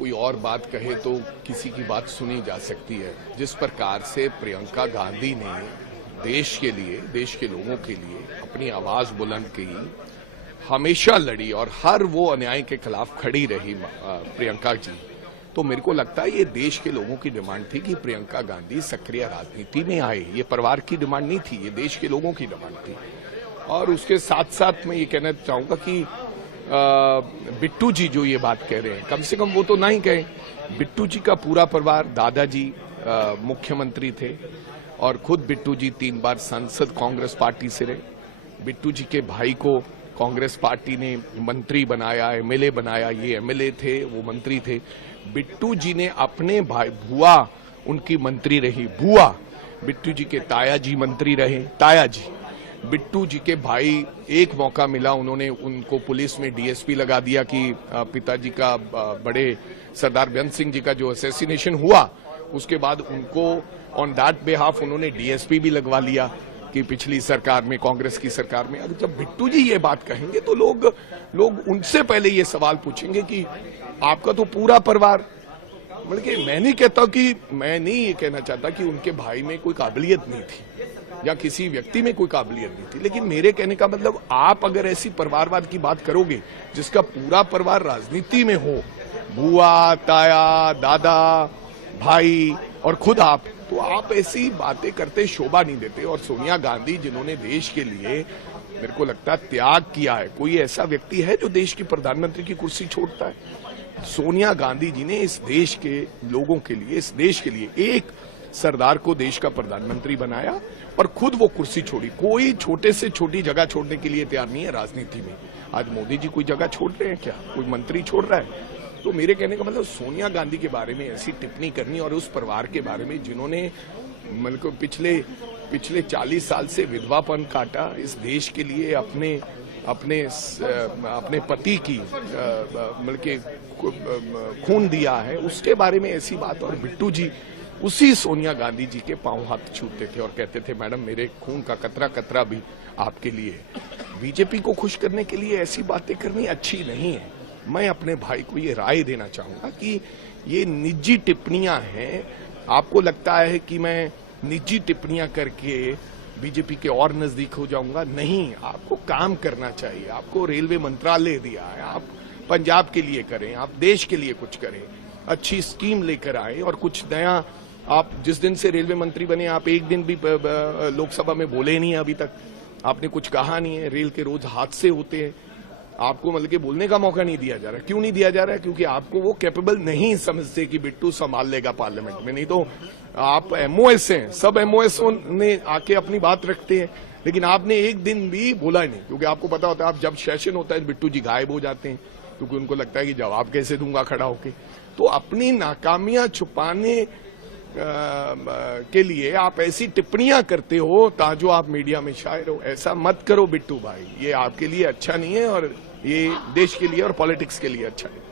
कोई और बात कहे तो किसी की बात सुनी जा सकती है। जिस प्रकार से प्रियंका गांधी ने देश के लिए, देश के लोगों के लिए अपनी आवाज बुलंद की, हमेशा लड़ी और हर वो अन्याय के खिलाफ खड़ी रही प्रियंका जी, तो मेरे को लगता है ये देश के लोगों की डिमांड थी कि प्रियंका गांधी सक्रिय राजनीति में आए। ये परिवार की डिमांड नहीं थी, ये देश के लोगों की डिमांड थी। और उसके साथ साथ मैं ये कहना चाहूंगा कि बिट्टू जी जो ये बात कह रहे हैं, कम से कम वो तो नहीं कहें। बिट्टू जी का पूरा परिवार, दादाजी मुख्यमंत्री थे और खुद बिट्टू जी 3 बार सांसद कांग्रेस पार्टी से रहे। बिट्टू जी के भाई को कांग्रेस पार्टी ने मंत्री बनाया, एमएलए बनाया, ये एमएलए थे, वो मंत्री थे। बिट्टू जी ने अपने भाई, बुआ उनकी मंत्री रही, बुआ बिट्टू जी के ताया जी मंत्री रहे, ताया जी। बिट्टू जी के भाई, एक मौका मिला, उन्होंने उनको पुलिस में डीएसपी लगा दिया कि पिताजी का, बड़े सरदार बेअंत सिंह जी का जो असैसिनेशन हुआ, उसके बाद उनको ऑन दैट बिहाफ उन्होंने डीएसपी भी लगवा लिया कि पिछली सरकार में, कांग्रेस की सरकार में। अगर जब बिट्टू जी ये बात कहेंगे तो लोग उनसे पहले ये सवाल पूछेंगे कि आपका तो पूरा परिवार, मतलब कि मैं नहीं कहता कि, मैं नहीं ये कहना चाहता कि उनके भाई में कोई काबिलियत नहीं थी या किसी व्यक्ति में कोई काबिलियत नहीं थी, लेकिन मेरे कहने का मतलब, आप अगर ऐसी परिवारवाद की बात करोगे जिसका पूरा परिवार राजनीति में हो, बुआ, ताया, दादा, भाई और खुद आप, तो आप ऐसी बातें करते शोभा नहीं देते। और सोनिया गांधी जिन्होंने देश के लिए, मेरे को लगता है, त्याग किया है, कोई ऐसा व्यक्ति है जो देश की प्रधानमंत्री की कुर्सी छोड़ता है? सोनिया गांधी जी ने इस देश के लोगों के लिए, इस देश के लिए एक सरदार को देश का प्रधानमंत्री बनाया और खुद वो कुर्सी छोड़ी। कोई छोटे से छोटी जगह छोड़ने के लिए तैयार नहीं है राजनीति में। आज मोदी जी कोई जगह छोड़ रहे हैं क्या? कोई मंत्री छोड़ रहा है? तो मेरे कहने का मतलब, सोनिया गांधी के बारे में ऐसी टिप्पणी करनी और उस परिवार के बारे में जिन्होंने मतलब पिछले 40 साल से विधवापन काटा, इस देश के लिए अपने पति की मतलब के खून दिया है, उसके बारे में ऐसी बात। और बिट्टू जी उसी सोनिया गांधी जी के पांव हाथ छूते थे और कहते थे, मैडम मेरे खून का कतरा कतरा भी आपके लिए। बीजेपी को खुश करने के लिए ऐसी बातें करनी अच्छी नहीं है। मैं अपने भाई को ये राय देना चाहूंगा कि ये निजी टिप्पणियां हैं। आपको लगता है कि मैं निजी टिप्पणियां करके बीजेपी के और नजदीक हो जाऊंगा? नहीं, आपको काम करना चाहिए। आपको रेलवे मंत्रालय दिया है, आप पंजाब के लिए करें, आप देश के लिए कुछ करें, अच्छी स्कीम लेकर आए और कुछ नया। आप जिस दिन से रेलवे मंत्री बने, आप एक दिन भी लोकसभा में बोले नहीं, अभी तक आपने कुछ कहा नहीं है। रेल के रोज हादसे होते हैं, आपको मतलब कि बोलने का मौका नहीं दिया जा रहा। क्यों नहीं दिया जा रहा है? क्योंकि आपको वो कैपेबल नहीं समझते कि बिट्टू संभाल लेगा पार्लियामेंट में। नहीं तो आप एमओएस हैं, सब एमओएस ने आके अपनी बात रखते हैं, लेकिन आपने एक दिन भी बोला नहीं, क्योंकि आपको पता होता है आप जब सेशन होता है बिट्टू जी गायब हो जाते हैं, क्योंकि उनको लगता है कि जवाब कैसे दूंगा खड़ा होके। तो अपनी नाकामियां छुपाने के लिए आप ऐसी टिप्पणियां करते हो ताजो आप मीडिया में शायर हो। ऐसा मत करो बिट्टू भाई, ये आपके लिए अच्छा नहीं है और ये देश के लिए और पॉलिटिक्स के लिए अच्छा है।